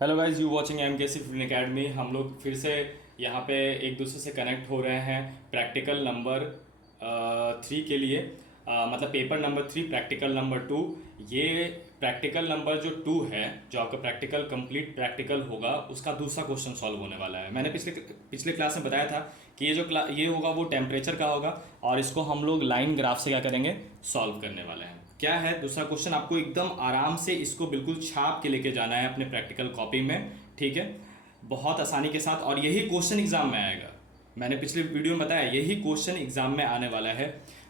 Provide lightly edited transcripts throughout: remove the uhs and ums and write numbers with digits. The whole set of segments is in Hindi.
Hello guys, you watching MKC film academy. हम लोग फिर से यहाँ पे एक दूसरे से कनेक्ट हो रहे हैं प्रैक्टिकल नंबर 3 के लिए। मतलब पेपर नंबर 3 प्रैक्टिकल नंबर 2। ये प्रैक्टिकल नंबर जो 2 है, जो आपका प्रैक्टिकल कंप्लीट प्रैक्टिकल होगा, उसका दूसरा क्वेश्चन सॉल्व होने वाला है। मैंने पिछले पिछले क्लास में बताया था कि ये होगा वो टेम्परेचर का होगा, और इसको हम लोग लाइन ग्राफ से क्या करेंगे, सॉल्व करने वाले हैं। क्या है दूसरा क्वेश्चन, आपको एकदम आराम से इसको बिल्कुल छाप के लेके जाना है अपने प्रैक्टिकल कॉपी में, ठीक है, बहुत आसानी के साथ। और यही क्वेश्चन एग्जाम में आएगा। मैंने पिछले वीडियो में बताया यही क्वेश्चन एग्जाम में आने वाला है।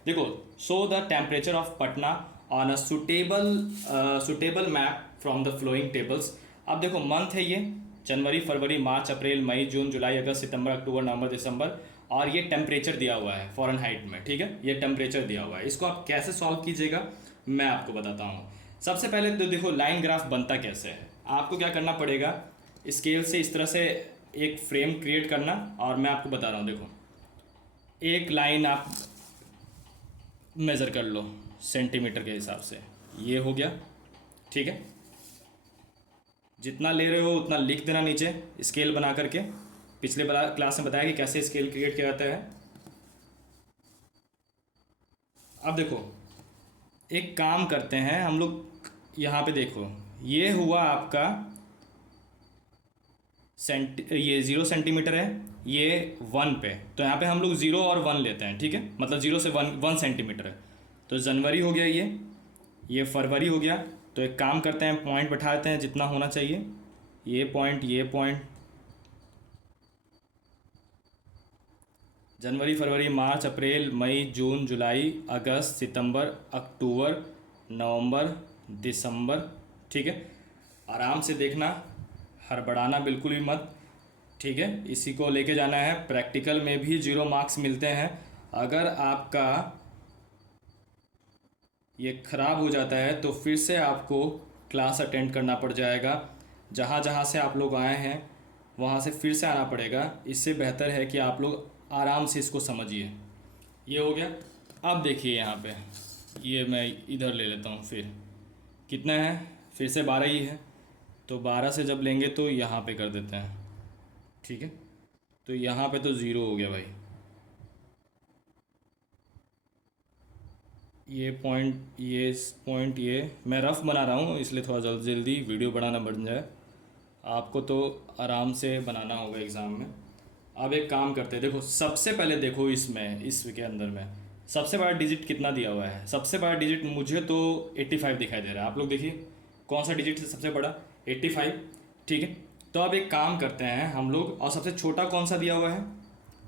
देखो, show the temperature of Patna on a suitable map from the flowing tables. अब देखो, मंथ है ये, जनवरी, फरवरी, मार्च, अप्रैल, मई, जून, जुलाई, अगस्त, सितंबर, अक्टूबर, नवंबर, दिसंबर। और ये टेम्परेचर दिया हुआ है फ़ारेनहाइट में, ठीक है, ये टेम्परेचर दिया हुआ है। इसको आप कैसे सॉल्व कीजिएगा मैं आपको बताता हूँ। सबसे पहले तो देखो, लाइन ग्राफ बनता कैसे है। आपको क्या करना पड़ेगा, स्केल से इस तरह से एक फ्रेम क्रिएट करना, और मैं आपको बता रहा हूँ। देखो, एक लाइन आप मेज़र कर लो सेंटीमीटर के हिसाब से, ये हो गया, ठीक है। जितना ले रहे हो उतना लिख देना नीचे स्केल बना करके। पिछले क्लास में बताया कि कैसे स्केल क्रिएट किया जाता है। अब देखो, एक काम करते हैं हम लोग, यहाँ पे देखो, ये हुआ आपका ये 0 सेंटीमीटर है, ये 1 पे, तो यहाँ पे हम लोग 0 और 1 लेते हैं, ठीक है, मतलब 0 से 1 सेंटीमीटर है। तो जनवरी हो गया, ये फरवरी हो गया। तो एक काम करते हैं, पॉइंट बैठाते हैं जितना होना चाहिए, ये पॉइंट, ये पॉइंट, जनवरी, फरवरी, मार्च, अप्रैल, मई, जून, जुलाई, अगस्त, सितंबर, अक्टूबर, नवंबर, दिसंबर, ठीक है। आराम से देखना, हड़बड़ाना बिल्कुल भी मत, ठीक है। इसी को लेके जाना है। प्रैक्टिकल में भी 0 मार्क्स मिलते हैं। अगर आपका ये ख़राब हो जाता है तो फिर से आपको क्लास अटेंड करना पड़ जाएगा। जहाँ जहाँ से आप लोग आए हैं वहाँ से फिर से आना पड़ेगा। इससे बेहतर है कि आप लोग आराम से इसको समझिए। ये हो गया। अब देखिए यहाँ पे, ये मैं इधर ले लेता हूँ। फिर कितना है, फिर से 12 ही है। तो 12 से जब लेंगे तो यहाँ पे कर देते हैं, ठीक है। तो यहाँ पे तो ज़ीरो हो गया भाई। ये पॉइंट ये मैं रफ़ बना रहा हूँ, इसलिए थोड़ा जल्दी वीडियो बनाना बन जाए। आपको तो आराम से बनाना होगा एग्ज़ाम में। अब एक काम करते हैं, देखो सबसे पहले देखो, इसके अंदर में सबसे बड़ा डिजिट कितना दिया हुआ है। सबसे बड़ा डिजिट मुझे तो 85 दिखाई दे रहा है। आप लोग देखिए कौन सा डिजिट है सबसे बड़ा, 85, ठीक है। तो अब एक काम करते हैं हम लोग, और सबसे छोटा कौन सा दिया हुआ है,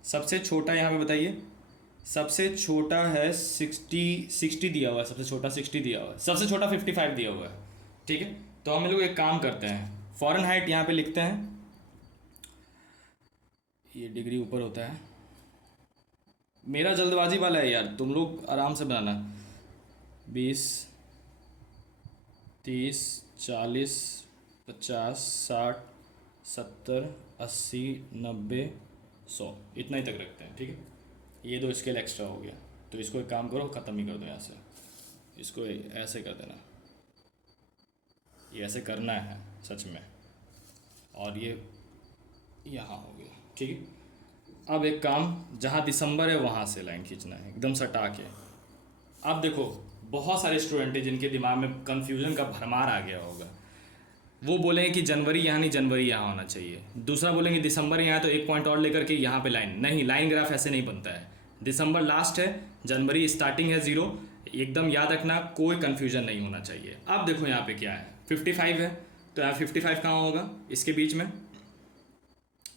सबसे छोटा यहाँ पे बताइए। सबसे छोटा है 60 दिया हुआ है, सबसे छोटा 60 दिया हुआ है, सबसे छोटा 55 दिया हुआ है, ठीक है। तो हम लोग एक काम करते हैं, फ़ारेनहाइट यहाँ पे लिखते हैं, ये डिग्री ऊपर होता है। मेरा जल्दबाजी वाला है यार, तुम लोग आराम से बनाना। 20, 30, 40, 50, 60, 70, 80, 90, 100, इतना ही तक रखते हैं, ठीक है। ये दो स्केल एक्स्ट्रा हो गया, तो इसको एक काम करो, ख़त्म ही कर दो यहाँ से। इसको ऐसे कर देना, ये ऐसे करना है सच में। और ये यहाँ हो गया, ठीक है। अब एक काम, जहाँ दिसंबर है वहाँ से लाइन खींचना है एकदम सटा के। अब देखो, बहुत सारे स्टूडेंट हैं जिनके दिमाग में कन्फ्यूजन का भरमार आ गया होगा। वो बोलेंगे कि जनवरी यहाँ नहीं, जनवरी यहाँ होना चाहिए। दूसरा बोलेंगे दिसंबर यहाँ है, तो एक पॉइंट और लेकर के यहाँ पे लाइन नहीं, लाइन ग्राफ ऐसे नहीं बनता है। दिसंबर लास्ट है, जनवरी स्टार्टिंग है, 0। एकदम याद रखना, कोई कन्फ्यूजन नहीं होना चाहिए। अब देखो यहाँ पे क्या है, 55 है, तो यहाँ 55 कहाँ होगा, इसके बीच में।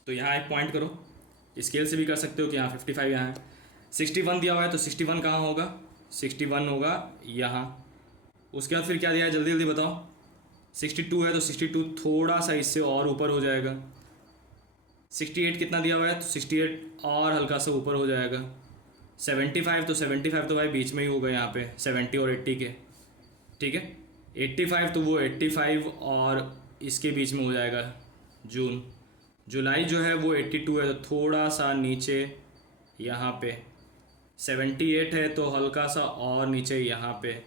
तो यहाँ एक पॉइंट करो, स्केल से भी कर सकते हो कि यहाँ 55 यहाँ है। 61 दिया हुआ है, तो 61 कहाँ होगा, 61 होगा यहाँ। उसके बाद फिर क्या दिया है, जल्दी जल्दी बताओ। 62 है, तो 62 थोड़ा सा इससे और ऊपर हो जाएगा। 68 कितना दिया हुआ है, तो 68 और हल्का सा ऊपर हो जाएगा। 75, तो 75 तो भाई बीच में ही होगा यहाँ पे, 70 और 80 के, ठीक है। 85 तो वो 85 और इसके बीच में हो जाएगा। जून, जुलाई जो है वो 82 है, तो थोड़ा सा नीचे यहाँ पे। 78 है, तो हल्का सा और नीचे यहाँ पे।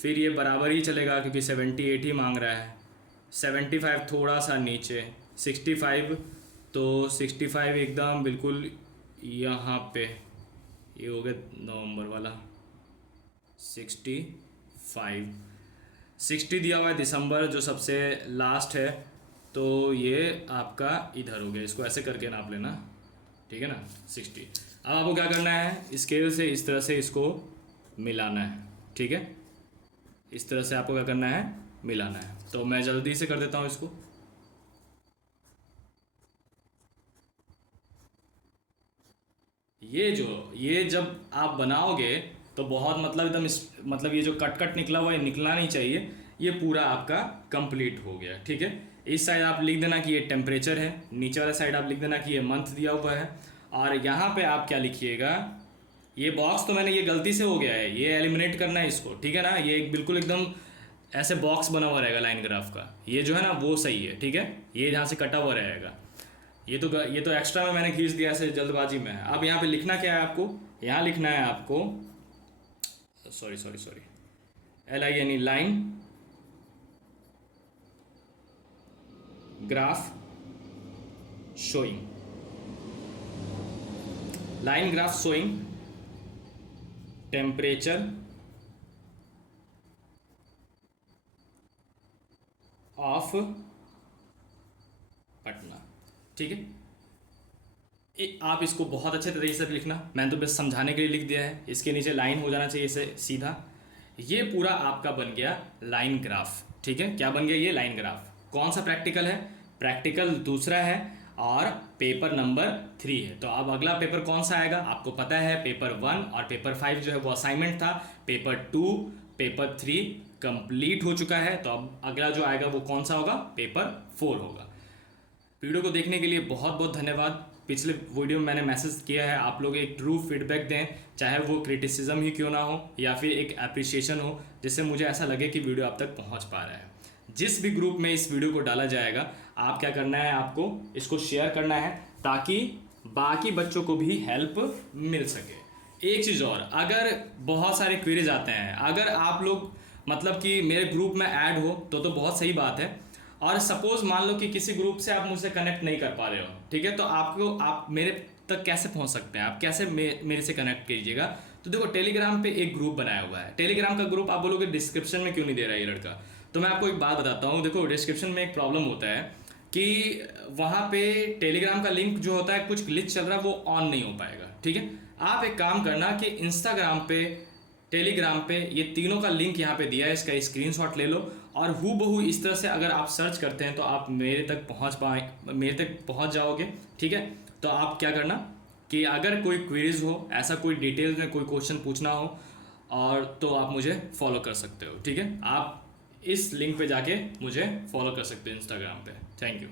फिर ये बराबर ही चलेगा क्योंकि 78 ही मांग रहा है। 75 थोड़ा सा नीचे, 65 तो 65 एकदम बिल्कुल यहाँ पे, ये हो गया नवंबर वाला। 65, 60 दिया हुआ है दिसंबर जो सबसे लास्ट है, तो ये आपका इधर हो गया, इसको ऐसे करके नाप लेना, ठीक है ना। 60। अब आपको क्या करना है, स्केल से इस तरह से इसको मिलाना है, ठीक है। इस तरह से आपको क्या करना है, मिलाना है। तो मैं जल्दी से कर देता हूँ इसको। ये जब आप बनाओगे तो बहुत मतलब एकदम मतलब ये जो कट कट निकला हुआ है निकलना नहीं चाहिए, ये पूरा आपका कंप्लीट हो गया, ठीक है। इस साइड आप लिख देना कि ये टेम्परेचर है, नीचे वाला साइड आप लिख देना कि ये मंथ दिया हुआ है, और यहाँ पे आप क्या लिखिएगा, ये बॉक्स तो मैंने ये गलती से हो गया है, ये एलिमिनेट करना है इसको, ठीक है ना। ये बिल्कुल एकदम ऐसे बॉक्स बना हुआ रहेगा लाइन ग्राफ का, ये जो है ना वो सही है, ठीक है। ये यहाँ से कटा हुआ रहेगा, ये तो एक्स्ट्रा में मैंने खींच दिया ऐसे जल्दबाजी में। अब यहाँ पे लिखना क्या है आपको, यहाँ लिखना है आपको, sorry sorry sorry, LINE, line graph showing, line graph showing temperature of Patna, ठीक है। आप इसको बहुत अच्छे तरीके से लिखना, मैंने तो बस समझाने के लिए लिख दिया है। इसके नीचे लाइन हो जाना चाहिए इसे सीधा। ये पूरा आपका बन गया लाइन ग्राफ, ठीक है। क्या बन गया, ये लाइन ग्राफ। कौन सा प्रैक्टिकल है, प्रैक्टिकल दूसरा है और पेपर नंबर 3 है। तो अब अगला पेपर कौन सा आएगा आपको पता है, पेपर 1 और पेपर 5 जो है वो असाइनमेंट था। पेपर 2 पेपर 3 कंप्लीट हो चुका है, तो अब अगला जो आएगा वो कौन सा होगा, पेपर 4 होगा। वीडियो को देखने के लिए बहुत बहुत धन्यवाद। पिछले वीडियो में मैंने मैसेज किया है, आप लोग एक ट्रू फीडबैक दें, चाहे वो क्रिटिसिज्म ही क्यों ना हो या फिर एक अप्रिसिएशन हो, जिससे मुझे ऐसा लगे कि वीडियो आप तक पहुंच पा रहा है। जिस भी ग्रुप में इस वीडियो को डाला जाएगा, आप क्या करना है, आपको इसको शेयर करना है ताकि बाकी बच्चों को भी हेल्प मिल सके। एक चीज़ और, अगर बहुत सारे क्वेरीज आते हैं, अगर आप लोग मतलब कि मेरे ग्रुप में ऐड हो तो बहुत सही बात है। और सपोज मान लो कि किसी ग्रुप से आप मुझसे कनेक्ट नहीं कर पा रहे हो, ठीक है, तो आप मेरे तक कैसे पहुंच सकते हैं, आप कैसे मेरे से कनेक्ट कीजिएगा। तो देखो, टेलीग्राम पे एक ग्रुप बनाया हुआ है। टेलीग्राम का ग्रुप आप बोलोगे डिस्क्रिप्शन में क्यों नहीं दे रहा है ये लड़का, तो मैं आपको एक बात बताता हूँ। देखो, डिस्क्रिप्शन में एक प्रॉब्लम होता है कि वहाँ पे टेलीग्राम का लिंक जो होता है, कुछ ग्लिच चल रहा है, वो ऑन नहीं हो पाएगा, ठीक है। आप एक काम करना कि इंस्टाग्राम पे, टेलीग्राम पे, ये तीनों का लिंक यहाँ पे दिया है, इसका स्क्रीनशॉट ले लो और हूबहू इस तरह से अगर आप सर्च करते हैं तो आप मेरे तक पहुँच जाओगे, ठीक है। तो आप क्या करना कि अगर कोई क्वेरीज हो, ऐसा कोई डिटेल में कोई क्वेश्चन पूछना हो, और तो आप मुझे फॉलो कर सकते हो, ठीक है। आप इस लिंक पे जाके मुझे फॉलो कर सकते हो इंस्टाग्राम पे। Thank you.